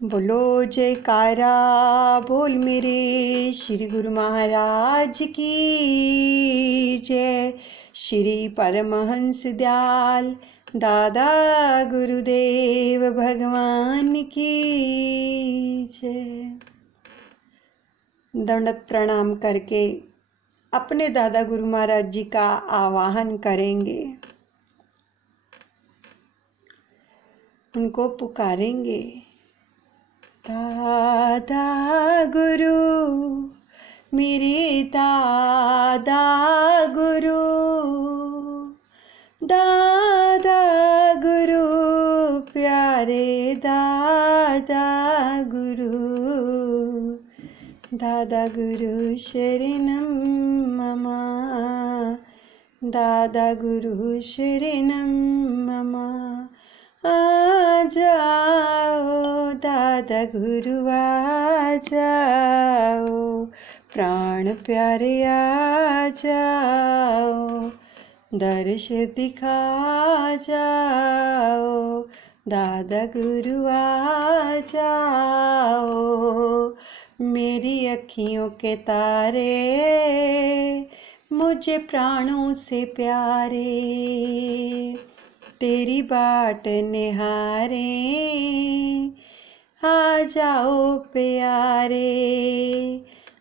बोलो जयकारा बोल मेरे श्री गुरु महाराज की जय। श्री परमहंस दयाल दादा गुरुदेव भगवान की जय। दंडवत प्रणाम करके अपने दादा गुरु महाराज जी का आवाहन करेंगे, उनको पुकारेंगे। दादा गुरु मेरे दादा गुरु, दादा गुरु प्यारे दादा गुरु, दादा गुरु शरणम मम, दादा गुरु शरणम मम। आ जाओ दादा गुरु आ जाओ, प्राण प्यारे आ जाओ, दर्श दिखा जाओ, दादा गुरु आ जाओ। मेरी अखियों के तारे मुझे प्राणों से प्यारे, तेरी बाट निहारे आ जाओ प्यारे,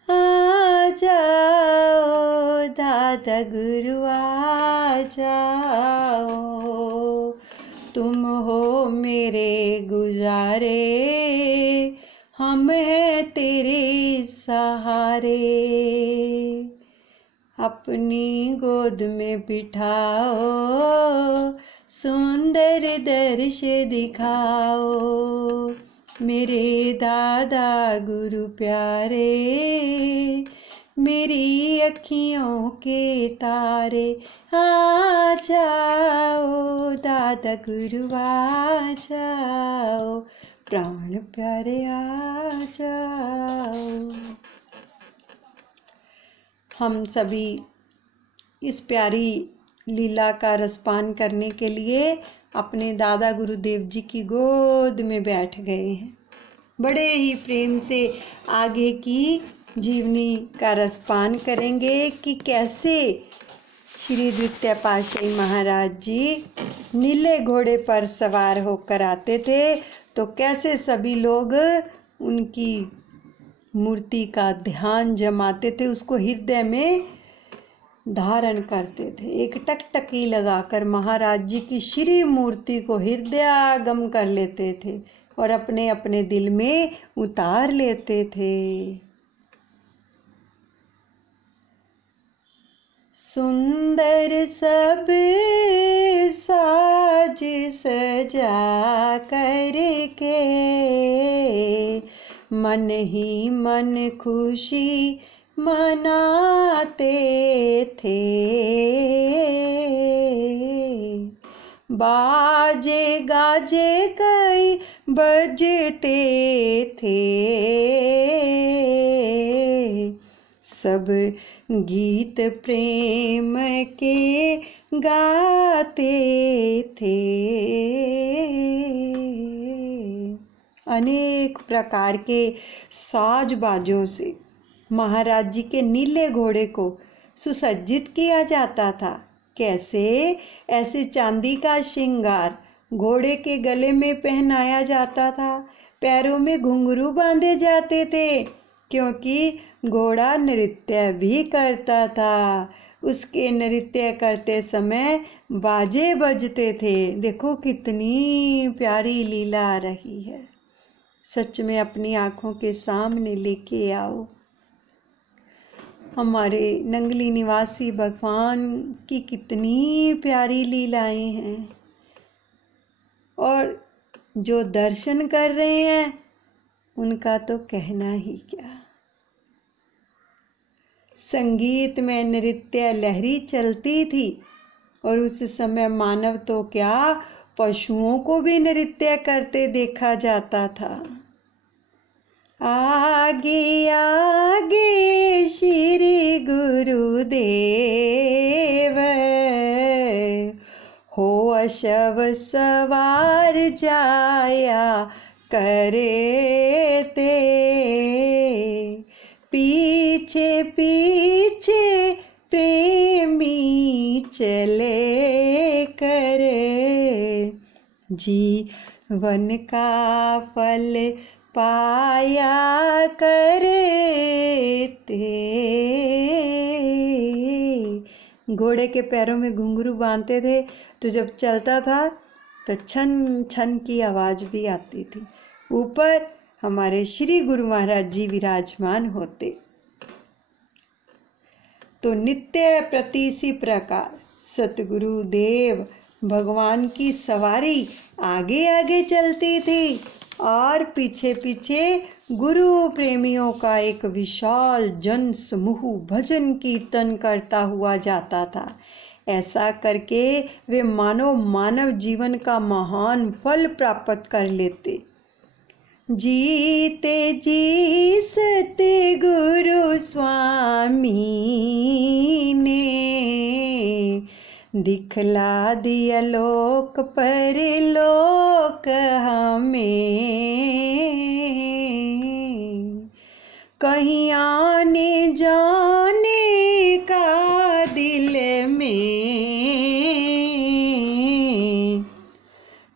आ जाओ दादा गुरु आ जाओ। तुम हो मेरे गुजारे, हम हैं तेरे सहारे, अपनी गोद में बिठाओ, सुंदर दृश्य दिखाओ। मेरे दादा गुरु प्यारे, मेरी अखियों के तारे, आ जाओ दादा गुरु आ जाओ, प्राण प्यारे आ जाओ। हम सभी इस प्यारी लीला का रसपान करने के लिए अपने दादा गुरुदेव जी की गोद में बैठ गए हैं। बड़े ही प्रेम से आगे की जीवनी का रसपान करेंगे कि कैसे श्री द्वितीय पातशाही महाराज जी नीले घोड़े पर सवार होकर आते थे, तो कैसे सभी लोग उनकी मूर्ति का ध्यान जमाते थे, उसको हृदय में धारण करते थे। एक टकटकी लगाकर महाराज जी की श्री मूर्ति को हृदयागम कर लेते थे और अपने अपने दिल में उतार लेते थे। सुंदर सब साज सजा करके, मन ही मन खुशी मनाते थे, बाजे गाजे कई बजते थे, सब गीत प्रेम के गाते थे। अनेक प्रकार के साज बाजों से महाराज जी के नीले घोड़े को सुसज्जित किया जाता था। कैसे? ऐसे चांदी का श्रृंगार घोड़े के गले में पहनाया जाता था, पैरों में घुंघरू बांधे जाते थे, क्योंकि घोड़ा नृत्य भी करता था। उसके नृत्य करते समय बाजे बजते थे। देखो कितनी प्यारी लीला आ रही है। सच में अपनी आंखों के सामने लेके आओ। हमारे नंगली निवासी भगवान की कितनी प्यारी लीलाएं हैं, और जो दर्शन कर रहे हैं उनका तो कहना ही क्या। संगीत में नृत्य लहरी चलती थी, और उस समय मानव तो क्या पशुओं को भी नृत्य करते देखा जाता था। आगे आगे श्री गुरुदेव, हो अशव सवार जाया करते, पीछे पीछे प्रेमी चले करे, जीवन का फल पाया करते। घोड़े के पैरों में घुंघरू बांधते थे तो जब चलता था तो छन छन की आवाज भी आती थी। ऊपर हमारे श्री गुरु महाराज जी विराजमान होते। तो नित्य प्रति इसी प्रकार सतगुरु देव भगवान की सवारी आगे आगे चलती थी और पीछे पीछे गुरु प्रेमियों का एक विशाल जन समूह भजन कीर्तन करता हुआ जाता था। ऐसा करके वे मानव जीवन का महान फल प्राप्त कर लेते। जीते जी सतगुरु स्वामी ने दिखला दिया लोक परलोक हमें, कहीं आने जाने का दिल में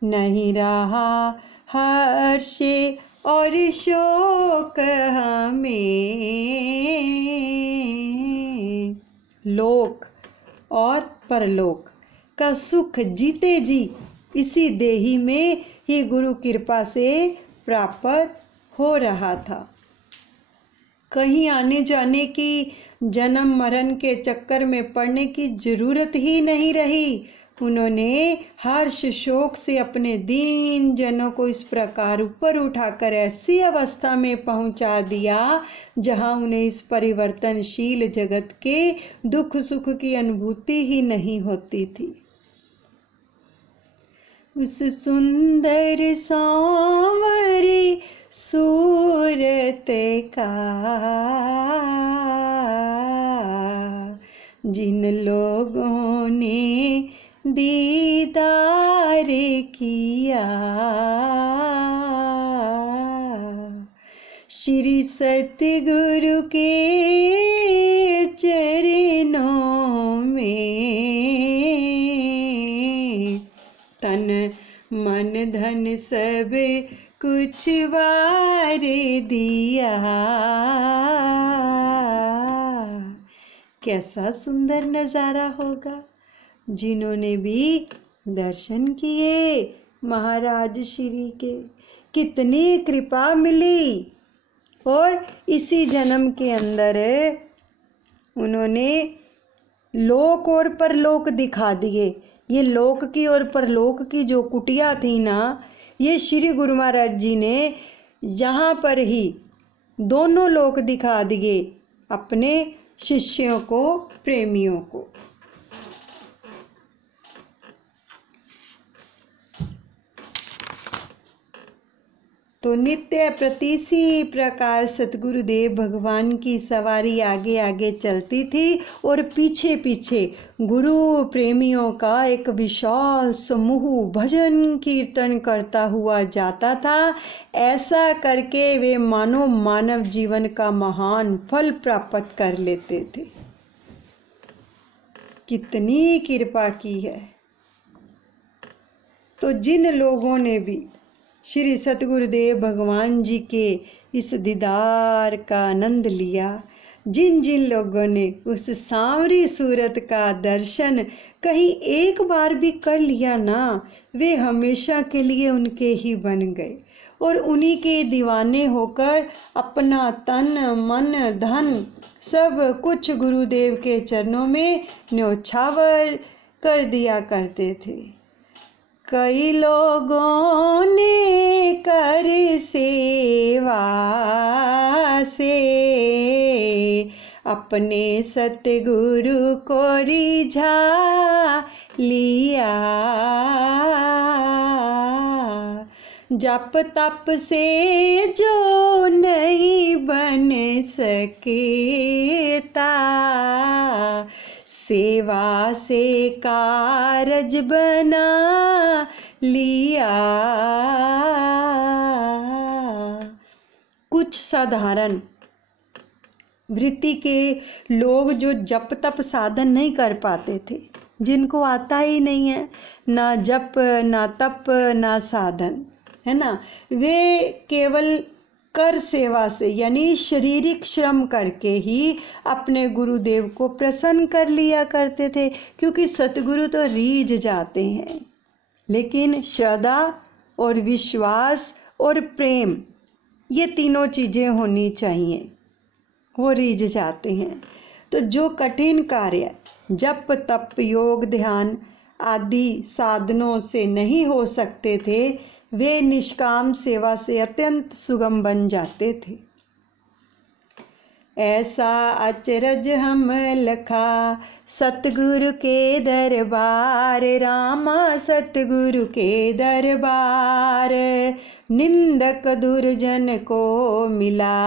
नहीं रहा हर्ष और शोक हमें। लोक और परलोक का सुख जीते जी इसी देही में ही गुरु कृपा से प्राप्त हो रहा था। कहीं आने जाने की, जन्म मरण के चक्कर में पड़ने की जरूरत ही नहीं रही। उन्होंने हर्ष शोक से अपने दीन जनों को इस प्रकार ऊपर उठाकर ऐसी अवस्था में पहुंचा दिया जहां उन्हें इस परिवर्तनशील जगत के दुख सुख की अनुभूति ही नहीं होती थी। उस सुंदर सांवरी सूरत का जिन लोगों ने दीदार किया, श्री सतगुरु के चरणों में तन मन धन सब कुछ वार दिया। कैसा सुंदर नजारा होगा। जिन्होंने भी दर्शन किए महाराज श्री के, कितनी कृपा मिली। और इसी जन्म के अंदर उन्होंने लोक और परलोक दिखा दिए। ये लोक की और परलोक की जो कुटिया थी ना, ये श्री गुरु महाराज जी ने यहाँ पर ही दोनों लोक दिखा दिए अपने शिष्यों को, प्रेमियों को। तो नित्य प्रति इसी प्रकार सतगुरुदेव भगवान की सवारी आगे आगे चलती थी और पीछे पीछे गुरु प्रेमियों का एक विशाल समूह भजन कीर्तन करता हुआ जाता था। ऐसा करके वे मानव जीवन का महान फल प्राप्त कर लेते थे। कितनी कृपा की है। तो जिन लोगों ने भी श्री सतगुरुदेव भगवान जी के इस दीदार का आनंद लिया, जिन जिन लोगों ने उस सांवरी सूरत का दर्शन कहीं एक बार भी कर लिया ना, वे हमेशा के लिए उनके ही बन गए और उन्हीं के दीवाने होकर अपना तन मन धन सब कुछ गुरुदेव के चरणों में न्योछावर कर दिया करते थे। कई लोगों ने कर सेवा से अपने सतगुरु को रिझा लिया, जप तप से जो नहीं बन सकेता, सेवा से कारज बना लिया। तुच्छ साधारण वृत्ति के लोग जो जप तप साधन नहीं कर पाते थे, जिनको आता ही नहीं है, ना जप ना तप ना साधन, है ना, वे केवल कर सेवा से यानी शारीरिक श्रम करके ही अपने गुरुदेव को प्रसन्न कर लिया करते थे, क्योंकि सतगुरु तो रीझ जाते हैं। लेकिन श्रद्धा और विश्वास और प्रेम, ये तीनों चीज़ें होनी चाहिए, वो रीझ जाते हैं। तो जो कठिन कार्य जप तप योग ध्यान आदि साधनों से नहीं हो सकते थे, वे निष्काम सेवा से अत्यंत सुगम बन जाते थे। ऐसा अचरज हम लखा सतगुरु के दरबार, रामा सतगुरु के दरबार, निंदक दुर्जन को मिला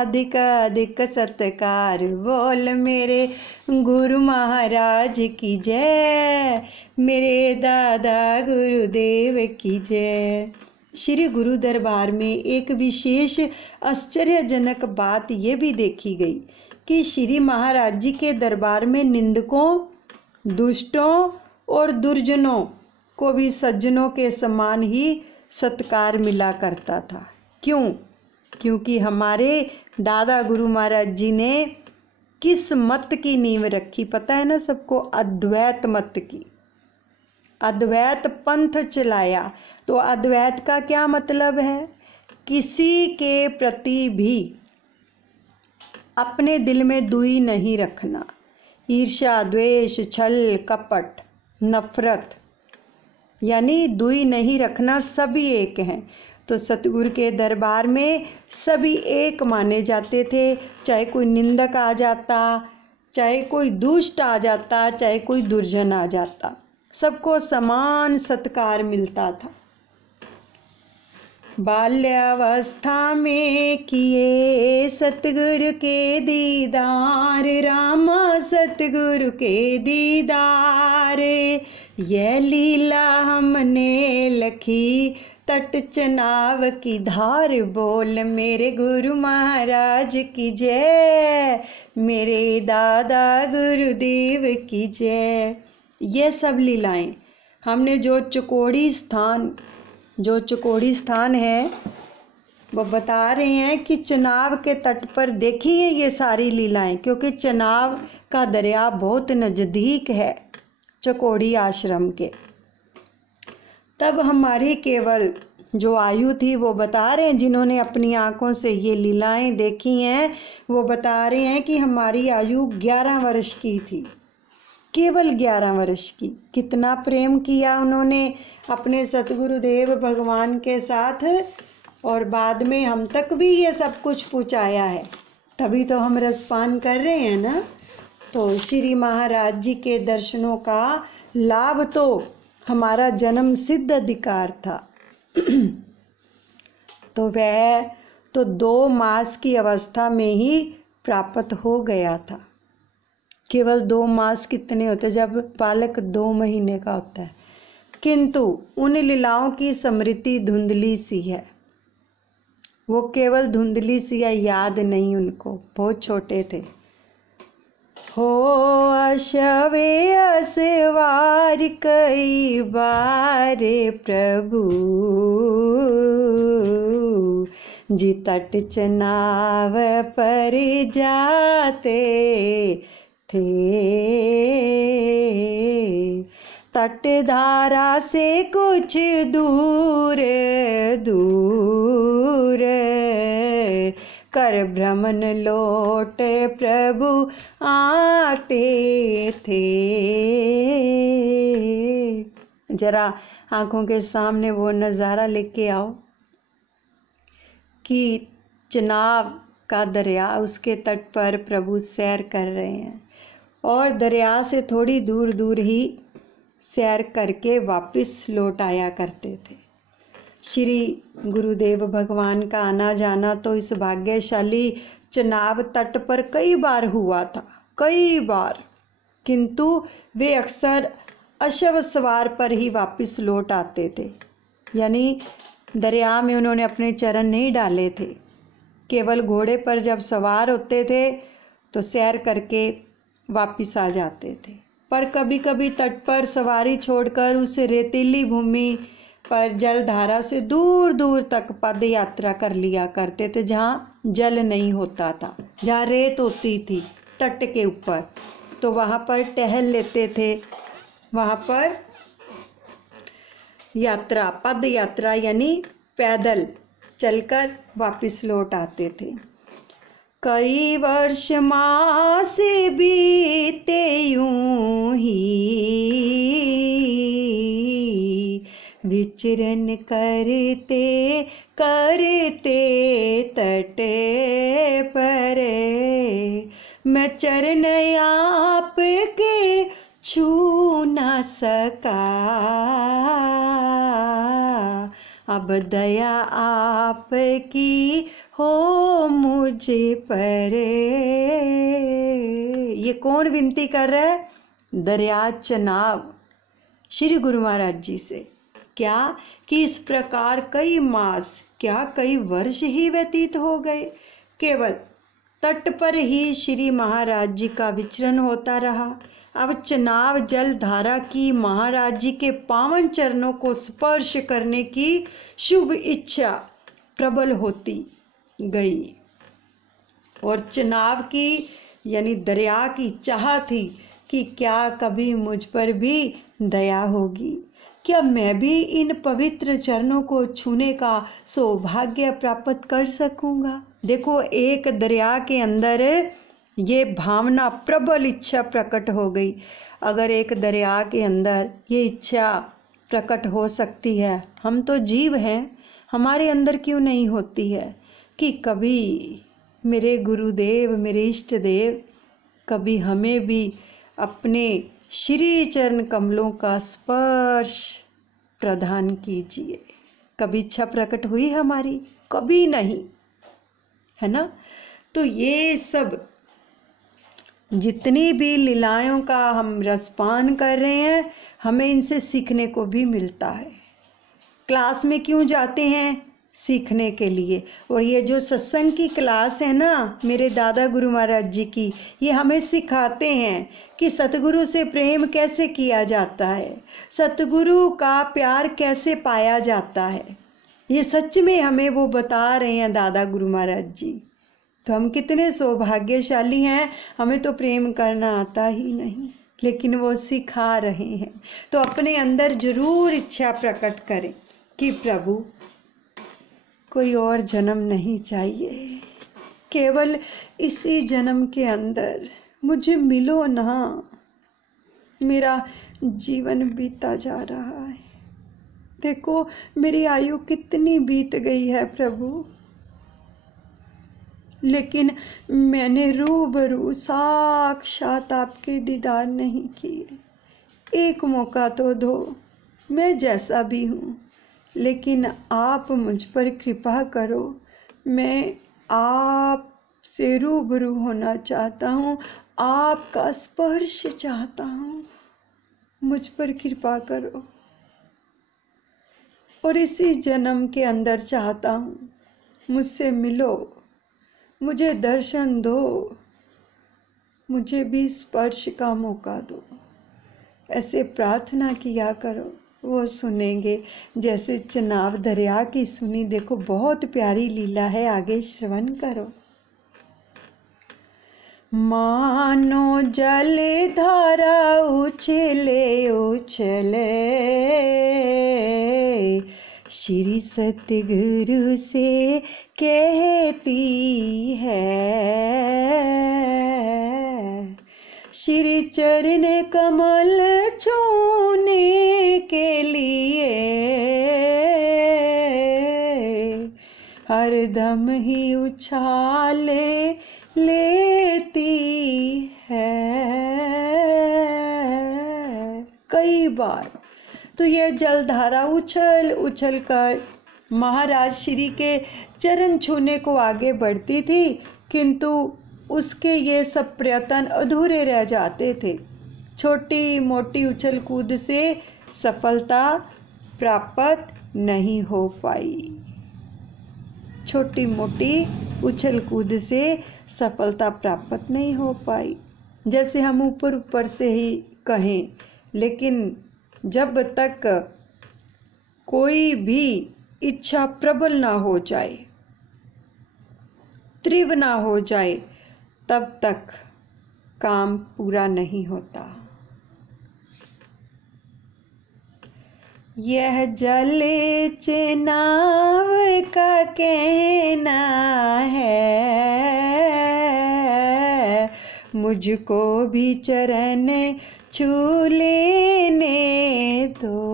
अधिक अधिक सत्कार, बोल मेरे गुरु महाराज की जय, मेरे दादा गुरुदेव की जय। श्री गुरु दरबार में एक विशेष आश्चर्यजनक बात यह भी देखी गई कि श्री महाराज जी के दरबार में निंदकों, दुष्टों और दुर्जनों को भी सज्जनों के समान ही सत्कार मिला करता था। क्यों? क्योंकि हमारे दादा गुरु महाराज जी ने किस मत की नींव रखी पता है ना सबको? अद्वैत मत की। अद्वैत पंथ चलाया। तो अद्वैत का क्या मतलब है? किसी के प्रति भी अपने दिल में दुई नहीं रखना, ईर्ष्या द्वेष छल कपट नफरत, यानी दुई नहीं रखना, सभी एक हैं। तो सतगुरु के दरबार में सभी एक माने जाते थे, चाहे कोई निंदक आ जाता, चाहे कोई दुष्ट आ जाता, चाहे कोई दुर्जन आ जाता, सबको समान सत्कार मिलता था। बाल्यावस्था में किए सतगुरु के दीदार, रामा सतगुरु के दीदार, यह लीला हमने लखी तट चनाव की धार, बोल मेरे गुरु महाराज की जय, मेरे दादा गुरुदेव की जय। ये सब लीलाएं हमने जो चकोड़ी स्थान है वो बता रहे हैं कि चनाव के तट पर देखी है ये सारी लीलाएं, क्योंकि चनाव का दरिया बहुत नज़दीक है चकोड़ी आश्रम के। तब हमारी केवल जो आयु थी वो बता रहे हैं, जिन्होंने अपनी आंखों से ये लीलाएं देखी हैं वो बता रहे हैं कि हमारी आयु 11 वर्ष की थी, केवल 11 वर्ष की। कितना प्रेम किया उन्होंने अपने सतगुरुदेव भगवान के साथ, और बाद में हम तक भी ये सब कुछ पहुँचाया है, तभी तो हम रसपान कर रहे हैं ना। तो श्री महाराज जी के दर्शनों का लाभ तो हमारा जन्म सिद्ध अधिकार था। तो वह तो 2 मास की अवस्था में ही प्राप्त हो गया था। केवल 2 मास कितने होते जब बालक 2 महीने का होता है, किंतु उन लीलाओं की स्मृति धुंधली सी है, वो केवल धुंधली सी है, याद नहीं उनको, बहुत छोटे थे। हो अशवे असवार कई बार प्रभु, जी तट चनाव पर जाते थे, तट धारा से कुछ दूर दूर कर भ्रमण लौट प्रभु आते थे। जरा आंखों के सामने वो नज़ारा लेके आओ कि चनाव का दरिया, उसके तट पर प्रभु सैर कर रहे हैं, और दरिया से थोड़ी दूर दूर ही सैर करके वापस लौट आया करते थे। श्री गुरुदेव भगवान का आना जाना तो इस भाग्यशाली चनाव तट पर कई बार हुआ था, कई बार, किंतु वे अक्सर अशव सवार पर ही वापस लौट आते थे, यानी दरिया में उन्होंने अपने चरण नहीं डाले थे, केवल घोड़े पर जब सवार होते थे तो सैर करके वापिस आ जाते थे, पर कभी कभी तट पर सवारी छोड़कर उस रेतीली भूमि पर जलधारा से दूर दूर तक पद यात्रा कर लिया करते थे, जहाँ जल नहीं होता था, जहाँ रेत होती थी तट के ऊपर, तो वहाँ पर टहल लेते थे। वहाँ पर यात्रा, पद यात्रा यानी पैदल चलकर वापस लौट आते थे। कई वर्ष मास बीते यूं ही विचरण करते करते तट पर, मैं चरण आपके छू न सका, अब दया आपकी हो मुझ पर। ये कौन विनती कर रहा है? दरिया चनाब श्री गुरु महाराज जी से। क्या कि इस प्रकार कई मास, क्या कई वर्ष ही व्यतीत हो गए, केवल तट पर ही श्री महाराज जी का विचरण होता रहा। अब चनाव जल धारा की महाराज जी के पावन चरणों को स्पर्श करने की शुभ इच्छा प्रबल होती गई, और चनाव की यानी दरिया की चाह थी कि क्या कभी मुझ पर भी दया होगी, क्या मैं भी इन पवित्र चरणों को छूने का सौभाग्य प्राप्त कर सकूंगा। देखो, एक दरिया के अंदर ये भावना, प्रबल इच्छा प्रकट हो गई। अगर एक दरिया के अंदर ये इच्छा प्रकट हो सकती है, हम तो जीव हैं, हमारे अंदर क्यों नहीं होती है कि कभी मेरे गुरुदेव, मेरे इष्ट देव, कभी हमें भी अपने श्री चरण कमलों का स्पर्श प्रदान कीजिए। कभी इच्छा प्रकट हुई हमारी? कभी नहीं, है ना। तो ये सब जितनी भी लीलाओं का हम रसपान कर रहे हैं, हमें इनसे सीखने को भी मिलता है। क्लास में क्यों जाते हैं? सीखने के लिए। और ये जो सत्संग की क्लास है ना मेरे दादा गुरु महाराज जी की, ये हमें सिखाते हैं कि सतगुरु से प्रेम कैसे किया जाता है, सतगुरु का प्यार कैसे पाया जाता है। ये सच में हमें वो बता रहे हैं दादा गुरु महाराज जी। तो हम कितने सौभाग्यशाली हैं, हमें तो प्रेम करना आता ही नहीं, लेकिन वो सिखा रहे हैं। तो अपने अंदर जरूर इच्छा प्रकट करें कि प्रभु कोई और जन्म नहीं चाहिए, केवल इसी जन्म के अंदर मुझे मिलो ना। मेरा जीवन बीता जा रहा है, देखो मेरी आयु कितनी बीत गई है प्रभु, लेकिन मैंने रूबरू साक्षात आपके दीदार नहीं किए। एक मौका तो दो, मैं जैसा भी हूँ, लेकिन आप मुझ पर कृपा करो। मैं आप से रूबरू होना चाहता हूँ, आपका स्पर्श चाहता हूँ, मुझ पर कृपा करो। और इसी जन्म के अंदर चाहता हूँ मुझसे मिलो, मुझे दर्शन दो, मुझे भी स्पर्श का मौका दो। ऐसे प्रार्थना किया करो, वो सुनेंगे। जैसे चनाब दरिया की सुनी, देखो बहुत प्यारी लीला है, आगे श्रवण करो। मानो जल धारा उछले उछले, श्री सतगुरु से कहती है, श्री चरण कमल छूने के लिए हरदम ही उछाले लेती है। कई बार तो यह जलधारा उछल उछल कर महाराज श्री के चरण छूने को आगे बढ़ती थी, किंतु उसके ये सब प्रयत्न अधूरे रह जाते थे। छोटी मोटी उछल कूद से सफलता प्राप्त नहीं हो पाई। छोटी मोटी उछल कूद से सफलता प्राप्त नहीं हो पाई। जैसे हम ऊपर ऊपर से ही कहें, लेकिन जब तक कोई भी इच्छा प्रबल ना हो जाए, तीव्र ना हो जाए, तब तक काम पूरा नहीं होता। यह जल चेनाव का कहना है, मुझको भी चरण छू लेने दो।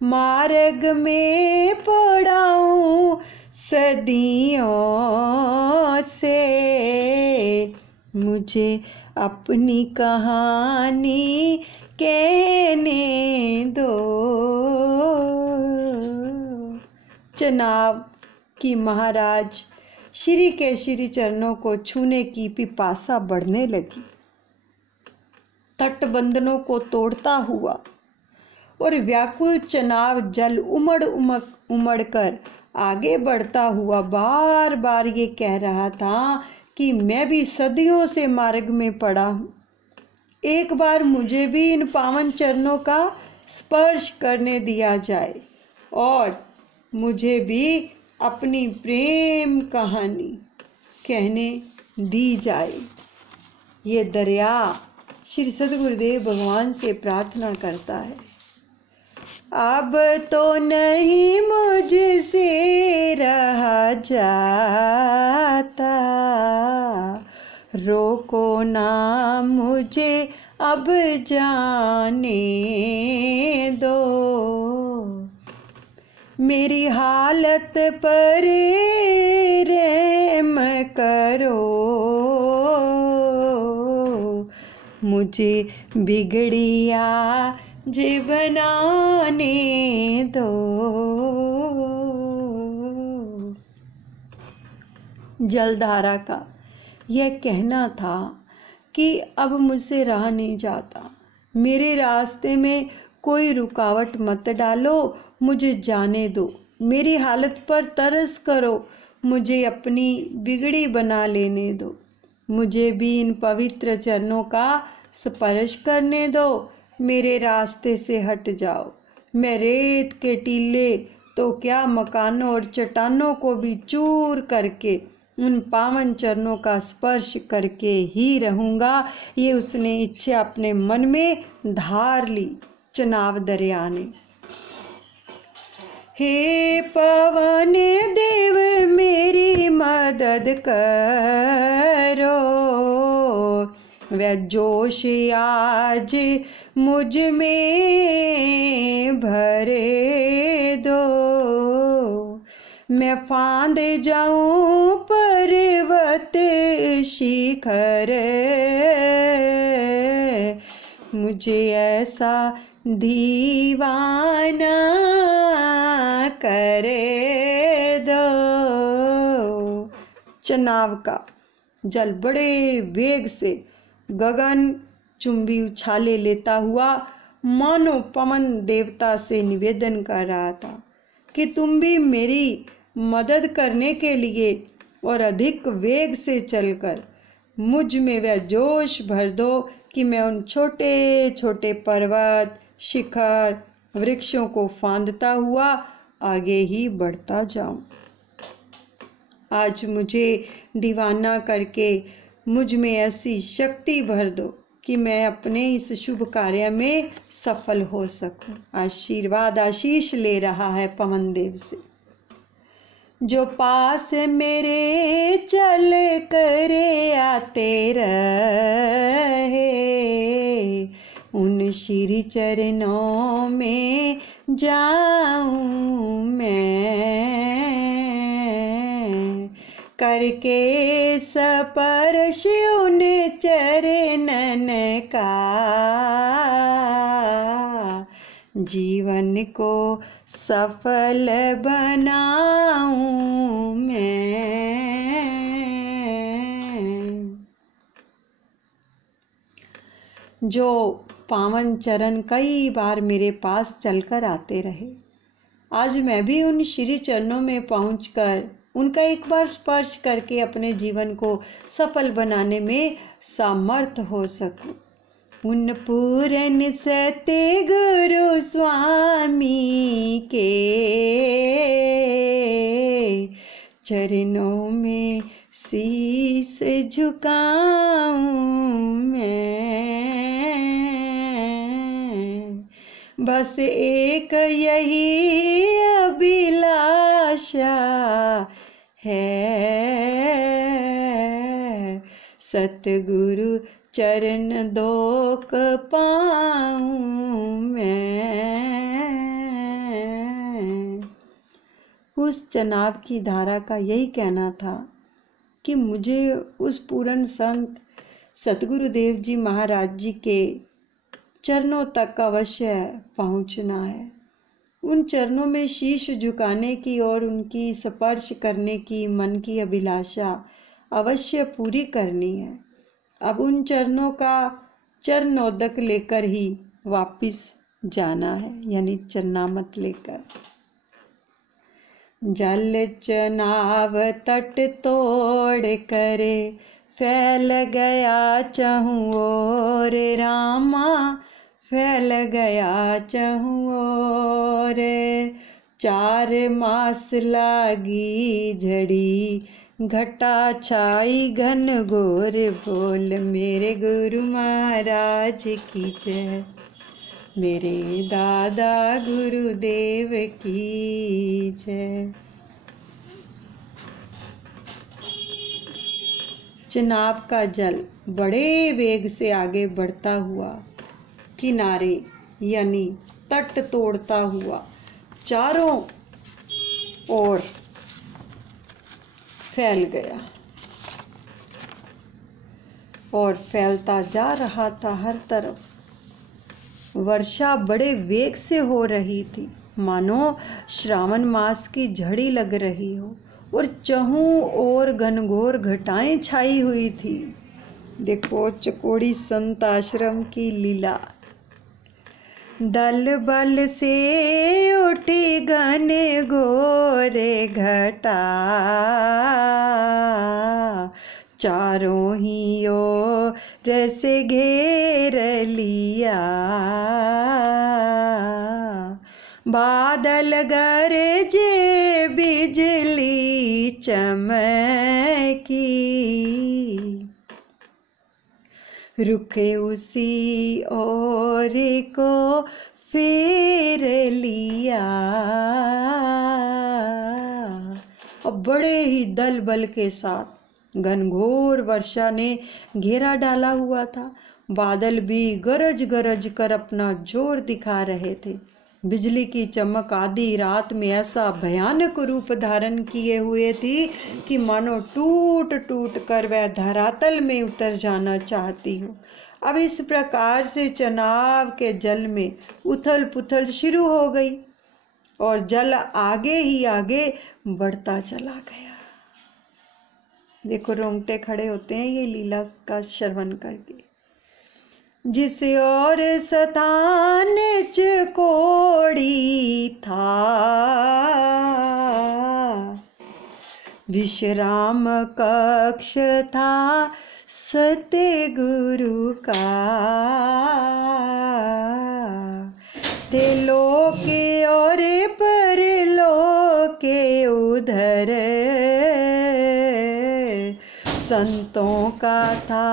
मार्ग में पड़ाऊं सदियों से, मुझे अपनी कहानी कहने दो। चनाव की महाराज श्री के श्री चरणों को छूने की पिपासा बढ़ने लगी। तटबंधनों को तोड़ता हुआ और व्याकुल चनाव जल उमड़ कर आगे बढ़ता हुआ बार बार ये कह रहा था कि मैं भी सदियों से मार्ग में पड़ा हूँ, एक बार मुझे भी इन पावन चरणों का स्पर्श करने दिया जाए और मुझे भी अपनी प्रेम कहानी कहने दी जाए। ये दरिया श्री सद्गुरुदेव भगवान से प्रार्थना करता है, अब तो नहीं मुझसे रहा जाता, रोको ना मुझे अब जाने दो। मेरी हालत पर रहम करो, मुझे बिगड़िया जी बनाने दो। जलधारा का यह कहना था कि अब मुझसे रहा नहीं जाता, मेरे रास्ते में कोई रुकावट मत डालो, मुझे जाने दो। मेरी हालत पर तरस करो, मुझे अपनी बिगड़ी बना लेने दो। मुझे भी इन पवित्र चरणों का स्पर्श करने दो, मेरे रास्ते से हट जाओ। मैं रेत के टीले तो क्या, मकानों और चट्टानों को भी चूर करके उन पावन चरणों का स्पर्श करके ही रहूंगा। ये उसने इच्छा अपने मन में धार ली चनाव दरिया ने। हे पवन देव मेरी मदद करो, वह जोश आज मुझ में भरे दो। मैं फांद जाऊं पर्वत शिखर, मुझे ऐसा दीवाना करे दो। चनाव का जल बड़े वेग से गगन चुंबी उछाले लेता हुआ मानो पवन देवता से निवेदन कर रहा था कि तुम भी मेरी मदद करने के लिए और अधिक वेग से चलकर मुझ में वह जोश भर दो कि मैं उन छोटे छोटे पर्वत शिखर वृक्षों को फांदता हुआ आगे ही बढ़ता जाऊं। आज मुझे दीवाना करके मुझ में ऐसी शक्ति भर दो कि मैं अपने इस शुभ कार्य में सफल हो सकूं। आशीर्वाद आशीष ले रहा है पवन देव से। जो पास मेरे चल करे आते रहे, उन श्री चरणों में जाऊं मैं, करके स्पर्श उन चरणन का, जीवन को सफल बनाऊं मैं। जो पावन चरण कई बार मेरे पास चलकर आते रहे, आज मैं भी उन श्री चरणों में पहुंचकर उनका एक बार स्पर्श करके अपने जीवन को सफल बनाने में समर्थ हो सकूं। उन पूरन सत्य गुरु स्वामी के चरणों में शीस झुकाऊं मैं। बस एक यही अभिलाषा है, सतगुरु चरण दोक पाऊं मैं। उस चनाब की धारा का यही कहना था कि मुझे उस पूर्ण संत सतगुरुदेव जी महाराज जी के चरणों तक अवश्य पहुंचना है। उन चरणों में शीश झुकाने की और उनकी स्पर्श करने की मन की अभिलाषा अवश्य पूरी करनी है। अब उन चरणों का चरणोदक लेकर ही वापिस जाना है, यानी चरणामत लेकर। जल चनाव तट तोड़ करे फैल गया चहुँ ओर रामा, फैल गया चहुँ ओर। 4 मास लागी झड़ी घटा छाई घन घोर, बोल मेरे गुरु महाराज की जय, मेरे दादा गुरुदेव की जय। चनाब का जल बड़े वेग से आगे बढ़ता हुआ किनारे यानी तट तोड़ता हुआ चारों ओर फैल गया और फैलता जा रहा था हर तरफ। वर्षा बड़े वेग से हो रही थी, मानो श्रावण मास की झड़ी लग रही हो, और चहुँ ओर घनघोर घटाएं छाई हुई थी। देखो चकोड़ी संत आश्रम की लीला। दल बल से उठी घन घोर घटा, चारों ही ओर से घेर लिया। बादल गरजे बिजली चमकी, रुखे उसी ओर को फेर लिया। और बड़े ही दल बल के साथ घनघोर वर्षा ने घेरा डाला हुआ था। बादल भी गरज गरज कर अपना जोर दिखा रहे थे। बिजली की चमक आधी रात में ऐसा भयानक रूप धारण किए हुए थी कि मानो टूट टूट कर वह धरातल में उतर जाना चाहती हो। अब इस प्रकार से चनाब के जल में उथल पुथल शुरू हो गई और जल आगे ही आगे बढ़ता चला गया। देखो रोंगटे खड़े होते हैं ये लीला का श्रवण करके। जिस और स्थान चकोड़ी था, विश्राम कक्ष था सत्य गुरु का। थे लोके और परलोके उधर, संतों का था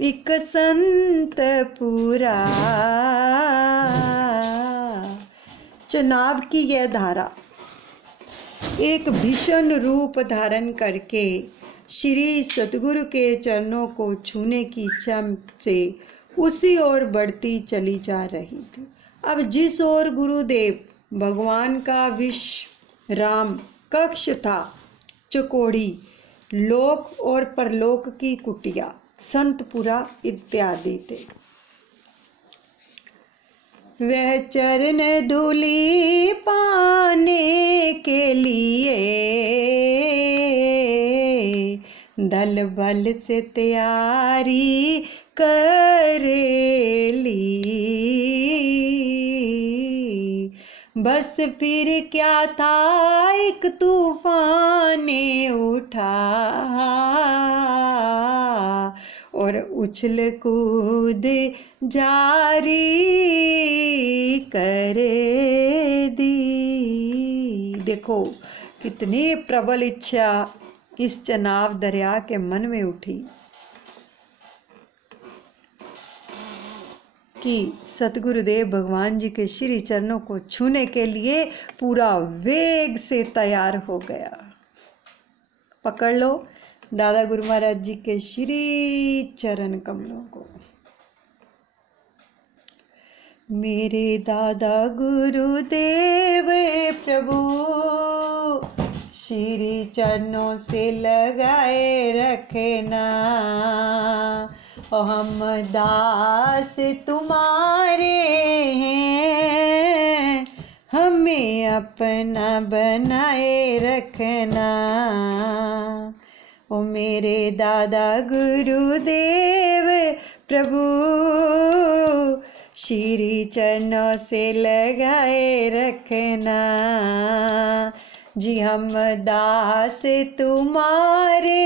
एक संतपुरा। चनाब की यह धारा एक भीषण रूप धारण करके श्री सतगुरु के चरणों को छूने की इच्छा से उसी ओर बढ़ती चली जा रही थी। अब जिस ओर गुरुदेव भगवान का विश्राम कक्ष था, चकोड़ी, लोक और परलोक की कुटिया, संतपुरा इत्यादि थे, वह चरण धूली पाने के लिए दल बल से तैयारी कर ली। बस फिर क्या था, एक तूफान ने उठा और उछल कूद जारी कर दी। देखो कितनी प्रबल इच्छा इस चनाव दरिया के मन में उठी कि सतगुरुदेव भगवान जी के श्री चरणों को छूने के लिए पूरा वेग से तैयार हो गया। पकड़ लो दादा गुरु महाराज जी के श्री चरण कमलों को। मेरे दादा गुरुदेव प्रभु श्री चरणों से लगाए रखना, और हम दास तुम्हारे हैं, हमें अपना बनाए रखना। ओ मेरे दादा गुरुदेव प्रभु श्री चरणों से लगाए रखना जी, हम दास तुम्हारे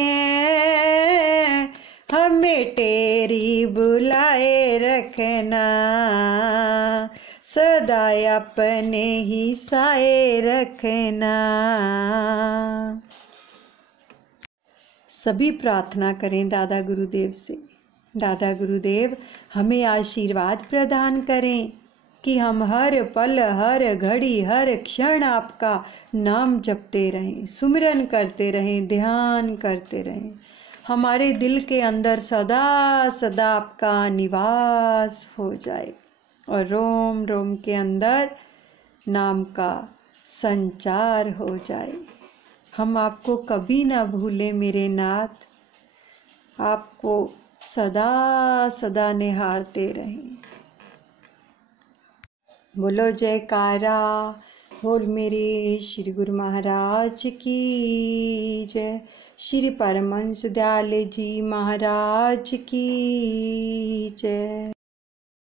हैं, हमें तेरी बुलाए रखना, सदा अपने ही साए रखना। सभी प्रार्थना करें दादा गुरुदेव से, दादा गुरुदेव हमें आशीर्वाद प्रदान करें कि हम हर पल हर घड़ी हर क्षण आपका नाम जपते रहें, सुमिरन करते रहें, ध्यान करते रहें। हमारे दिल के अंदर सदा सदा आपका निवास हो जाए और रोम रोम के अंदर नाम का संचार हो जाए। हम आपको कभी ना भूलें मेरे नाथ, आपको सदा सदा निहारते रहें। बोलो जयकारा, बोल मेरे श्री गुरु महाराज की जय, श्री परमहंस दयाल जी महाराज की जय।